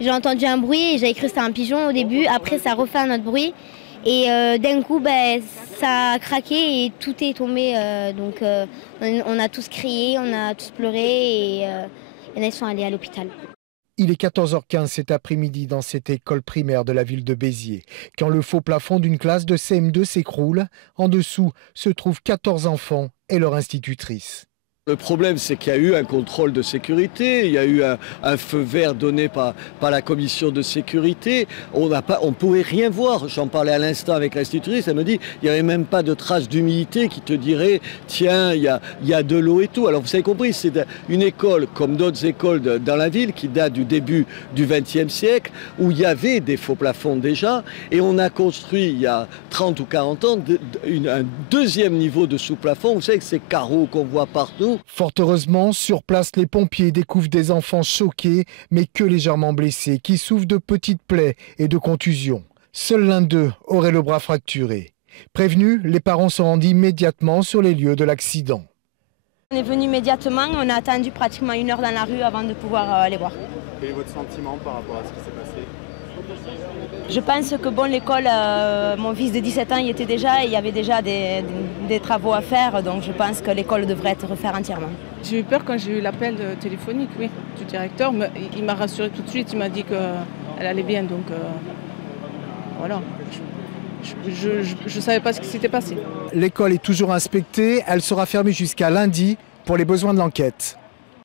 J'ai entendu un bruit et j'avais cru que c'était un pigeon au début. Après, ça refait un autre bruit. Et d'un coup, ça a craqué et tout est tombé. On a tous crié, on a tous pleuré et il y en a qui sont allés à l'hôpital. Il est 14h15 cet après-midi dans cette école primaire de la ville de Béziers. Quand le faux plafond d'une classe de CM2 s'écroule, en dessous se trouvent 14 enfants et leur institutrice. Le problème, c'est qu'il y a eu un contrôle de sécurité, il y a eu un feu vert donné par la commission de sécurité. On ne pouvait rien voir. J'en parlais à l'instant avec l'institutrice, elle me dit il n'y avait même pas de trace d'humidité qui te dirait tiens, il y a de l'eau et tout. Alors vous avez compris, c'est une école comme d'autres écoles dans la ville qui date du début du XXe siècle, où il y avait des faux plafonds déjà, et on a construit il y a 30 ou 40 ans un deuxième niveau de sous-plafond. Vous savez que ces carreaux qu'on voit partout. Fort heureusement, sur place, les pompiers découvrent des enfants choqués, mais que légèrement blessés, qui souffrent de petites plaies et de contusions. Seul l'un d'eux aurait le bras fracturé. Prévenus, les parents se rendent immédiatement sur les lieux de l'accident. On est venu immédiatement, on a attendu pratiquement 1 heure dans la rue avant de pouvoir aller voir. Quel est votre sentiment par rapport à ce qui s'est passé? Je pense que l'école, mon fils de 17 ans y était déjà et il y avait déjà des travaux à faire, donc je pense que l'école devrait être refaite entièrement. J'ai eu peur quand j'ai eu l'appel téléphonique, oui, du directeur. Il m'a rassuré tout de suite, il m'a dit qu'elle allait bien, donc voilà. Je ne savais pas ce qui s'était passé. L'école est toujours inspectée, elle sera fermée jusqu'à lundi pour les besoins de l'enquête.